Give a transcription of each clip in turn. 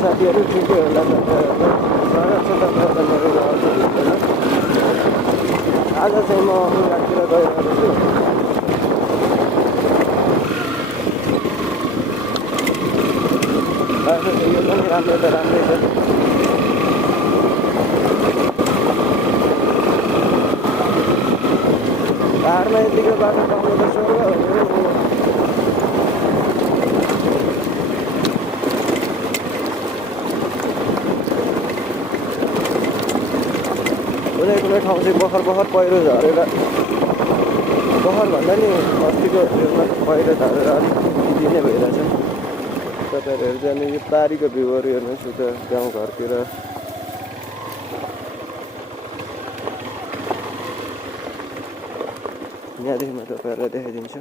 साथीहरू ठिकै होला स्वागत छ तपाईँहरूलाई मेरो अर्को भिडियोमा। आज चाहिँ म अमिरघाटतिर गइरहेको छु। बाटो चाहिँ यो पनि राम्रो त राम्रै छ। पाहाडमा यतिको बाटो पाउनु त स्वर्ग हो। कुनै ठाउँ चाहिँ भर्खर पहिरो झरेर भर्खर भन्दा नि अस्तिको भिउमा पहिरो झरेर अलिक दिने भइरहेछ। तपाईँहरू हेर्छ अनि यो पारीको भ्यूहरू हेर्नुहोस् उता गाउँघरतिर। यहाँदेखि म तपाईँहरूलाई देखाइदिन्छु।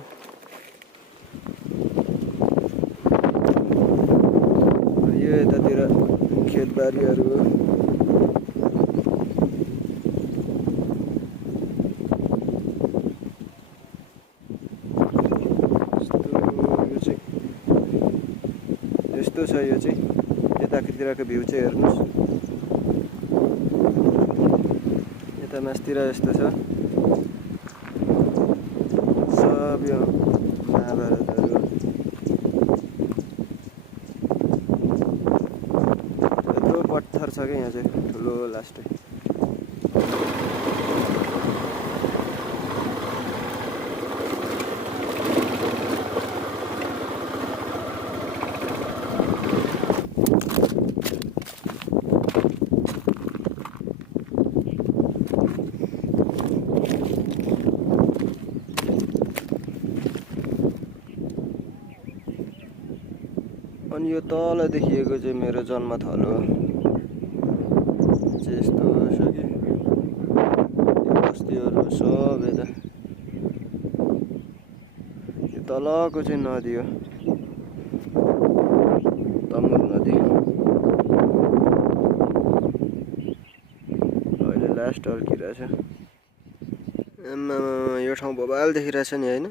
यो यतातिर खेतबारीहरू यस्तो छ। यो चाहिँ यतातिरको भ्यू चाहिँ हेर्नुहोस्। यता मास्तिर यस्तो छ। सब यो महाभारतहरू यत्रो पत्थर छ क्या यहाँ चाहिँ ठुलो लास्टै। अनि यो तल देखिएको चाहिँ मेरो जन्मथल हो। चाहिँ यस्तो छ कि यो बस्तीहरू सब यता यो तलको चाहिँ नदी हो, तमुर नदी। अहिले लास्ट अड्किरहेछ। यो ठाउँ बबाल देखिरहेछ नि होइन?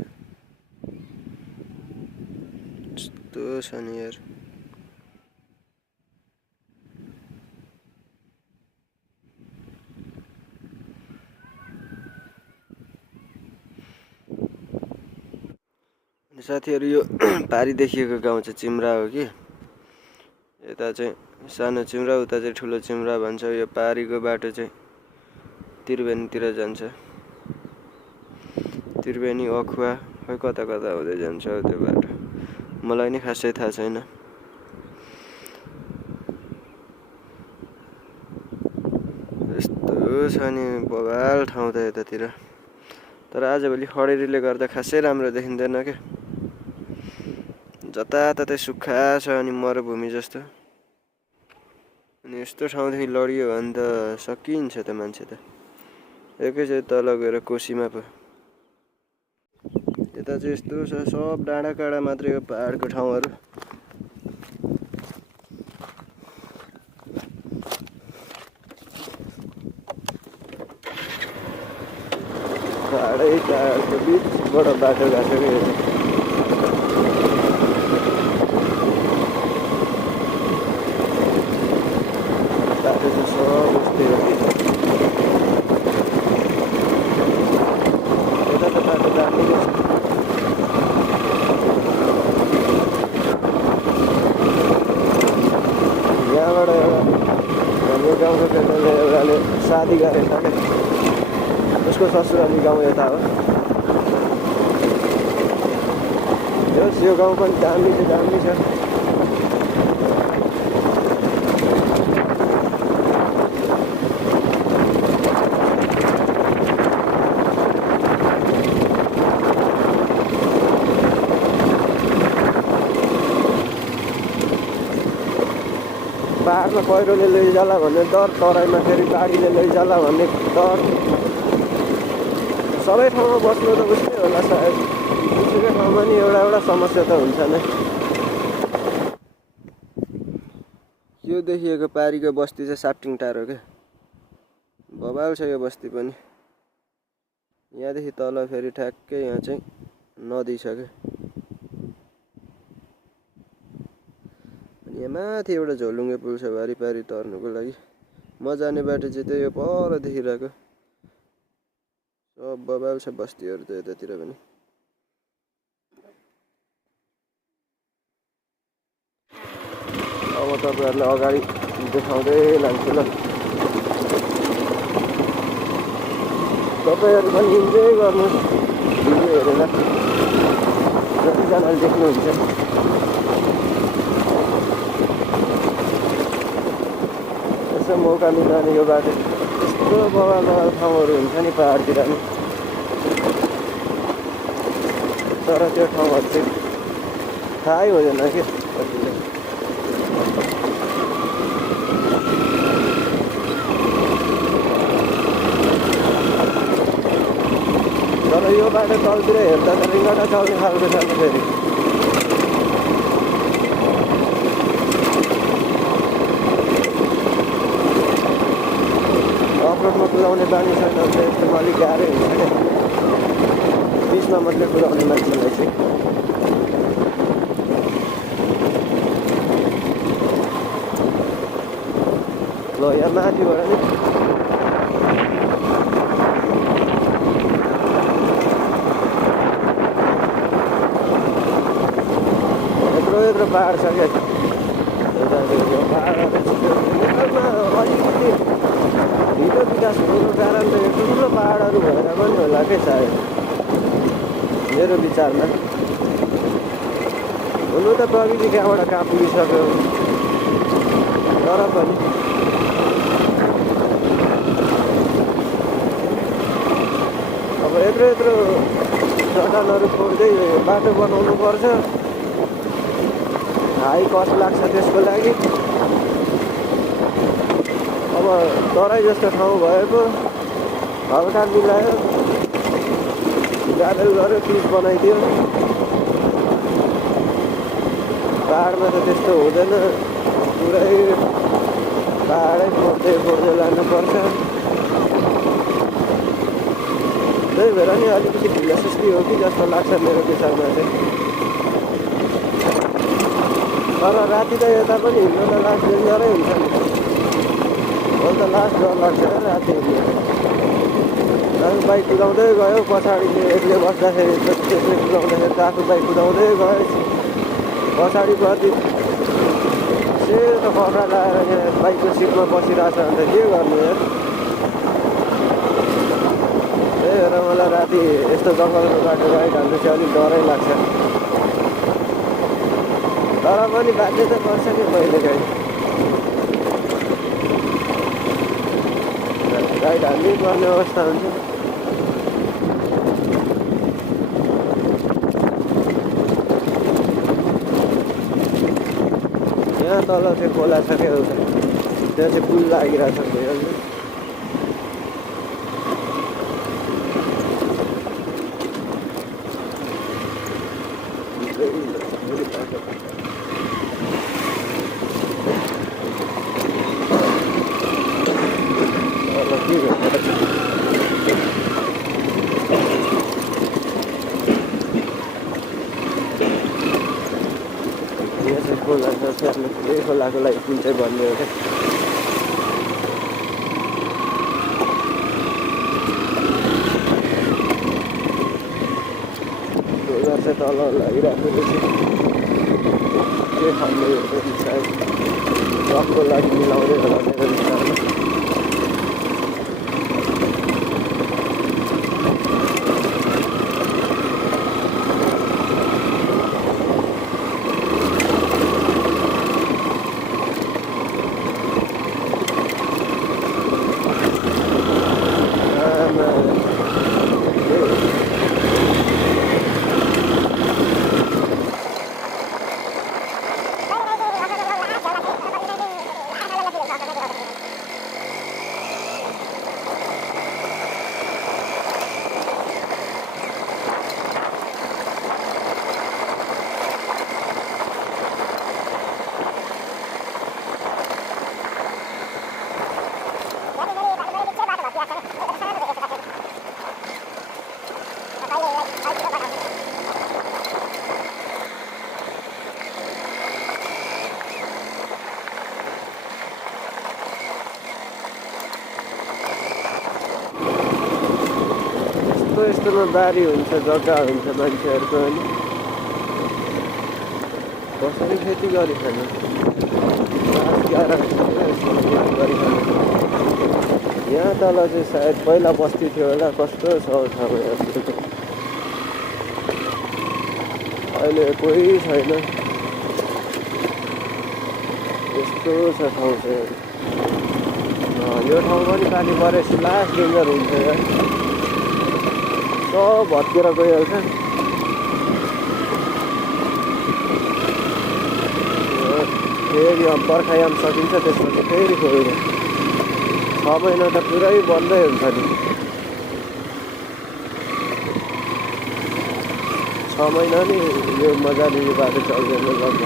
यस्तो छ नि यार। साथीहरू यो पारी देखिएको गाउँ चाहिँ चिम्रा हो कि। यता चाहिँ सानो चिम्रा, उता चाहिँ ठुलो चिम्रा भन्छ। यो पारीको बाटो चाहिँ त्रिवेणीतिर जान्छ। त्रिवेणी अखुवा खै कता कता हुँदै जान्छ त्यो बाटो, मलाई नि खासै थाहा छैन। यस्तो छ नि बबाल ठाउँ त यतातिर। तर आजभोलि खडेरीले गर्दा खासै राम्रो देखिँदैन क्या। जताततै सुक्खा छ अनि मरुभूमि जस्तो। अनि यस्तो ठाउँदेखि लडियो भने त सकिन्छ त मान्छे त। एकैचोटि तल गएर कोसीमा पो। यता चाहिँ यस्तो छ, सब डाँडा काँडा मात्रै हो पहाडको ठाउँहरू। पहाडको बिचबाट बाटो गएको क्या। बाटो चाहिँ सब यस्तै हो कि। यता त बाटो दामी रहेछ। यहाँबाट एउटा हाम्रो गाउँको केटाले एउटाले शादी गरेछ क्या। उसको ससुराली गाउँ यता हो। यो गाउँ पनि दामी छ। पाहाडमा पहिरोले लैजाला भन्ने डर, तराईमा फेरि बाढीले लैजाला भन्ने डर। सबै ठाउँमा बस्नु त उस्तै होला सायद। जुनसुकै ठाउँमा नि एउटा समस्या त हुन्छ नै। यो देखिएको पारीको बस्ती चाहिँ साप्टिङ टार हो क्या। बबाल छ यो बस्ती पनि। यहाँदेखि तल फेरि ठ्याक्कै यहाँ चाहिँ नदी छ क्या। यहाँ माथि एउटा झोलुङ्गे पुल छ वारिपारि तर्नुको लागि। म जाने बाटो चाहिँ त्यही हो पर देखिरहेको। सब बबाल छ बस्तीहरू त यतातिर पनि। अब तपाईँहरूलाई अगाडि देखाउँदै लान्छु ल। तपाईँहरू पनि इन्जोय गर्नुहोस् भिडियो हेरेर जतिजनाले देख्नुहुन्छ। यसो मौका मिल्यो भने यो बाटो यस्तो बबाल बबाल ठाउँहरू हुन्छ नि पाहाडतिर नि, तर त्यो ठाउँहरू चाहिँ थाहै हुँदैन कि कतिले। तर यो बाटो तलतिर हेर्दा त रिङ्गटा चल्ने खालको छ नि फेरि। अफरोडमा कुदाउने बानी छैन भने चाहिँ यस्तोमा अलिक गाह्रै हुन्छ क्या, बिचमा मात्रै कुदाउने मान्छेलाई चाहिँ। ल यहाँ माथिबाट नि यत्रो पाहाड छ क्या। नेपालमा अलिकति ढिलो विकास हुनुको कारणले ठुलो पाहाडहरू भएर पनि होला क्या सायद, मेरो विचारमा। हुनु त प्रविधि कहाँबाट कहाँ पुगिसक्यो, तर पनि अब यत्रो चट्टानहरू छोड्दै बाटो बनाउनु पर्छ। हाई कस्ट लाग्छ त्यसको लागि। अब तराई जस्तो ठाउँ भएको हल्का मिलायो, गाडल गऱ्यो, पिच बनाइदियो। पाहाडमा त त्यस्तो हुँदैन, पुरै पाहाडै फोड्दै लानुपर्छ। त्यही भएर नि अलिकति ढिलो सुस्ती हो कि जस्तो लाग्छ मेरो विचारमा चाहिँ। तर राति त यता पनि हिँड्नु त लास्ट डेन्जरै हुन्छ नि, मलाई त लास्ट डर लाग्छ राति हिँड्नु। बाइक कुदाउँदै गयो, पछाडि एक्लै बस्दाखेरि त्यसले कुदाउँदाखेरि आफू बाइक कुदाउँदै गयो, पछाडिपट्टि सेतो कपडा लगाएर यहाँ बाइकको सिटमा बसिरहेछ भने त के गर्नु यार। त्यही भएर मलाई राति यस्तो जङ्गलको बाटो राइड हाल्नु चाहिँ अलिक डरै लाग्छ। तर पनि बाध्य त पर्छ नि कहिलेकाहीँ, राइड हाल्नै पर्ने अवस्था हुन्छ। यहाँ तल चाहिँ खोला छ क्या एउटा, त्यहाँ चाहिँ पुल लागिरहेछ मेरो। खोलाको लागि पुल चाहिँ भन्ने हो क्या। ढोगा चाहिँ तल लागिरहेको रहेछ, के खाने सायद ट्रकको लागि मिलाउँदै होला मेरो विचारमा। यस्तोमा बारी हुन्छ, जग्गा हुन्छ मान्छेहरूको होइन, कसरी खेती गरिखाने, गरिखाने। यहाँ तल चाहिँ सायद पहिला बस्ती थियो होला, कस्तो छ ठाउँ यहाँ। अहिले कोही छैन, यस्तो छ ठाउँ चाहिँ। यो ठाउँ पनि पानी परेपछि लास्ट डेन्जर हुन्छ यार, सब भत्केर गइहाल्छ। फेरि बर्खायाम सकिन्छ, त्यसपछि फेरि खोइरो 6 महिना त पुरै बन्दै हुन्छ नि। 6 महिना नि यो मजाले यो बाटो चल्दैन लगभग।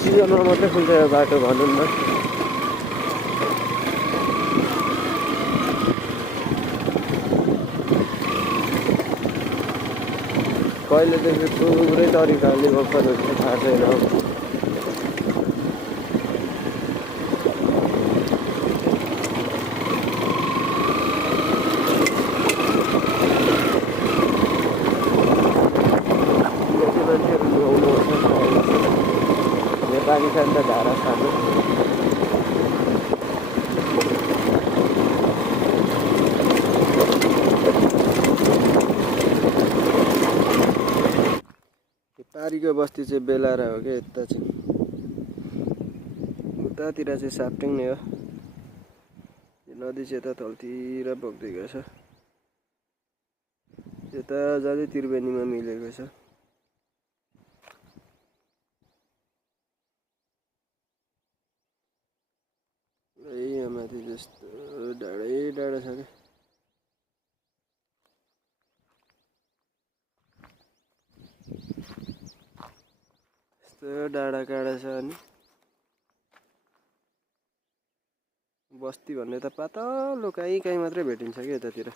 सिजनमा मात्रै खुल्छ यो बाटो भनौँ न। कहिलेदेखि पुरै तरिकाले ओपन हुन्छ थाहा छैन। मान्छेहरू नुहाउनु आउँछ, नेपाली खान्छ धारा खानु। पारीको बस्ती चाहिँ बेलारा हो क्या, यता चाहिँ उतातिर चाहिँ साप्टेङ नै हो। नदी चाहिँ यता तलतिर बग्दै गएछ, यता जाँदै त्रिवेणीमा मिलेको छ। यहाँ माथि जस्तो डाँडै डाँडा छ क्या। यस्तो डाँडा काँडा छ, अनि बस्ती भन्ने त पातलो काहीँ काहीँ मात्रै भेटिन्छ क्या यतातिर।